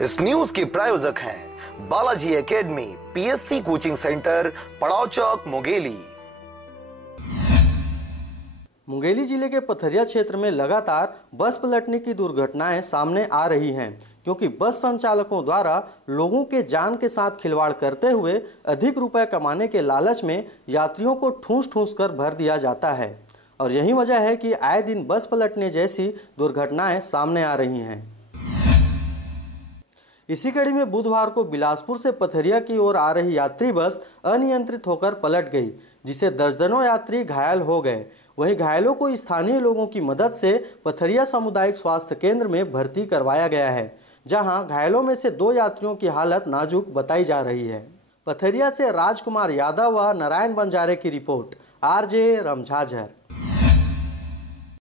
इस न्यूज के प्रायोजक हैं Balaji academy, PSC coaching centre, पड़ाव चौक, मुंगेली। मुंगेली जिले के पथरिया क्षेत्र में लगातार बस पलटने की दुर्घटनाएं सामने आ रही हैं, क्योंकि बस संचालकों द्वारा लोगों के जान के साथ खिलवाड़ करते हुए अधिक रुपए कमाने के लालच में यात्रियों को ठूंस ठूंस कर भर दिया जाता है। और यही वजह है कि आए दिन बस पलटने जैसी दुर्घटनाएं सामने आ रही हैं। इसी कड़ी में बुधवार को बिलासपुर से पथरिया की ओर आ रही यात्री बस अनियंत्रित होकर पलट गई, जिसे दर्जनों यात्री घायल हो गए। वहीं घायलों को स्थानीय लोगों की मदद से पथरिया सामुदायिक स्वास्थ्य केंद्र में भर्ती करवाया गया है, जहां घायलों में से 2 यात्रियों की हालत नाजुक बताई जा रही है। पथरिया से राजकुमार यादव व नारायण बंजारे की रिपोर्ट, आरजे रमझाझर।